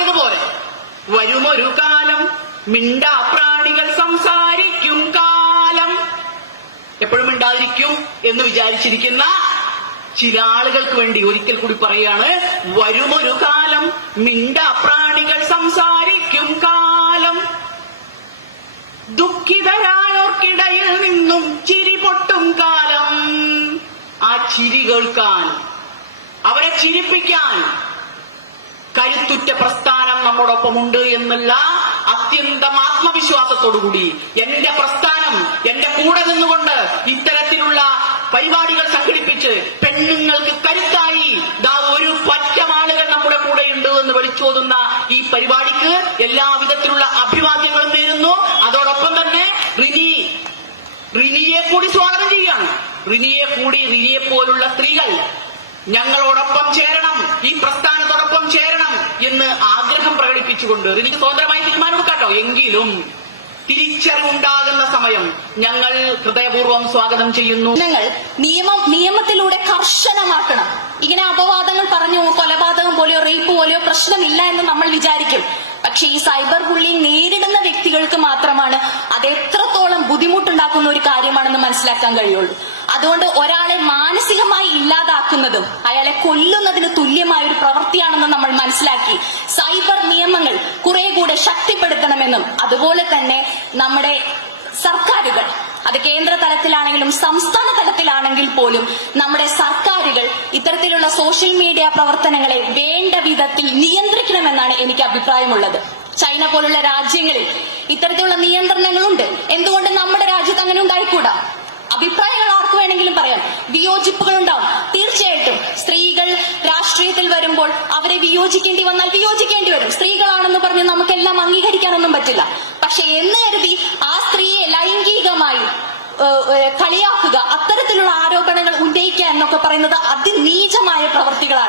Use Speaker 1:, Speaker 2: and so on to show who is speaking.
Speaker 1: പാടിയതുപോലെ വരുമൊരു കാലം മിണ്ടാ പ്രാണികൾ സംസാരിക്കും കാലം. എപ്പോഴും മിണ്ടാതിരിക്കും എന്ന് വിചാരിച്ചിരിക്കുന്ന ചില ആളുകൾക്ക് വേണ്ടി ഒരിക്കൽ കൂടി പറയാണ് വരുമൊരു കാലം മിണ്ടാ പ്രാണികൾ സംസാരിക്കും കാലം. ദുഃഖിതരായോർക്കിടയിൽ നിന്നും ചിരി പൊട്ടും കാലം. ആ ചിരി കേൾക്കാൻ അവരെ ചിരിപ്പിക്കാൻ പ്രസ്ഥാനം നമ്മോടൊപ്പമുണ്ട് എന്നുള്ള അത്യന്തം ആത്മവിശ്വാസത്തോടുകൂടി എന്റെ പ്രസ്ഥാനം എന്റെ കൂടെ നിന്നുകൊണ്ട് ഇത്തരത്തിലുള്ള പരിപാടികൾ സംഘടിപ്പിച്ച് പെണ്ണുങ്ങൾക്ക് കരുത്തായി ദാ ഒരു പറ്റം ആളുകൾ നമ്മുടെ കൂടെയുണ്ട് എന്ന് വിളിച്ചോതുന്ന ഈ പരിപാടിക്ക് എല്ലാവിധത്തിലുള്ള അഭിവാദ്യങ്ങളും നേരുന്നു അതോടൊപ്പം തന്നെ റിനി റിനിയെ കൂടി സ്വാഗതം ചെയ്യാണ് റിനിയെ കൂടി റിനിയെ പോലുള്ള സ്ത്രീകൾ ഞങ്ങളോടൊപ്പം ചേരണം ഈ പ്രസ്ഥാനത്തോടൊപ്പം ചേരണം എന്ന് ആഗ്രഹം പ്രകടിപ്പിച്ചുകൊണ്ട് എനിക്ക് സ്വതന്ത്രമായി തീരുമാനമെടുക്കാട്ടോ എങ്കിലും തിരിച്ചറിവുണ്ടാകുന്ന സമയം ഞങ്ങൾ ഹൃദയപൂർവം സ്വാഗതം ചെയ്യുന്നു.
Speaker 2: ഞങ്ങൾ നിയമം നിയമത്തിലൂടെ കർശനമാക്കണം. ഇങ്ങനെ അപവാദങ്ങൾ പറഞ്ഞു കൊലപാതകം പോലെയോ റേപ്പ് പോലെയോ പ്രശ്നമില്ല എന്ന് നമ്മൾ വിചാരിക്കും. പക്ഷെ ഈ സൈബർ ബുള്ളിങ് നേരിടുന്ന വ്യക്തികൾക്ക് മാത്രമാണ് അത് എത്രത്തോളം ബുദ്ധിമുട്ടുണ്ടാക്കുന്ന ഒരു കാര്യമാണെന്ന് മനസ്സിലാക്കാൻ കഴിയുള്ളൂ. അതുകൊണ്ട് ഒരാളെ മാനസികമായി ഇല്ലാതാക്കുന്നതും അയാളെ കൊല്ലുന്നതിന് തുല്യമായ ഒരു പ്രവൃത്തിയാണെന്ന് നമ്മൾ മനസ്സിലാക്കി. സൈബർ നിയമങ്ങൾ കൂടെ ശക്തിപ്പെടുത്തണമെന്നും അതുപോലെ തന്നെ നമ്മുടെ സർക്കാരുകൾ അത് കേന്ദ്ര തലത്തിലാണെങ്കിലും സംസ്ഥാന തലത്തിലാണെങ്കിൽ പോലും നമ്മുടെ സർക്കാരുകൾ ഇത്തരത്തിലുള്ള സോഷ്യൽ മീഡിയ പ്രവർത്തനങ്ങളെ വേണ്ട വിധത്തിൽ നിയന്ത്രിക്കണമെന്നാണ് എനിക്ക് അഭിപ്രായമുള്ളത്. ചൈന പോലുള്ള രാജ്യങ്ങളിൽ ഇത്തരത്തിലുള്ള നിയന്ത്രണങ്ങളുണ്ട്. എന്തുകൊണ്ട് നമ്മുടെ രാജ്യത്ത് അങ്ങനെ ഉണ്ടായിക്കൂടാ? അഭിപ്രായങ്ങൾ ആർക്ക് വേണമെങ്കിലും പറയാം. വിയോജിപ്പുകൾ ഉണ്ടാവും. തീർച്ചയായിട്ടും സ്ത്രീകൾ രാഷ്ട്രീയത്തിൽ വരുമ്പോൾ അവരെ വിയോജിക്കേണ്ടി വന്നാൽ വിയോജിക്കേണ്ടി വരും. അംഗീകരിക്കാനൊന്നും പറ്റില്ല പക്ഷെ എന്ന് കരുതി ആ സ്ത്രീയെ ലൈംഗികമായി കളിയാക്കുക അത്തരത്തിലുള്ള ആരോപണങ്ങൾ ഉന്നയിക്കുക എന്നൊക്കെ പറയുന്നത് അതിനീചമായ പ്രവർത്തികളാണ്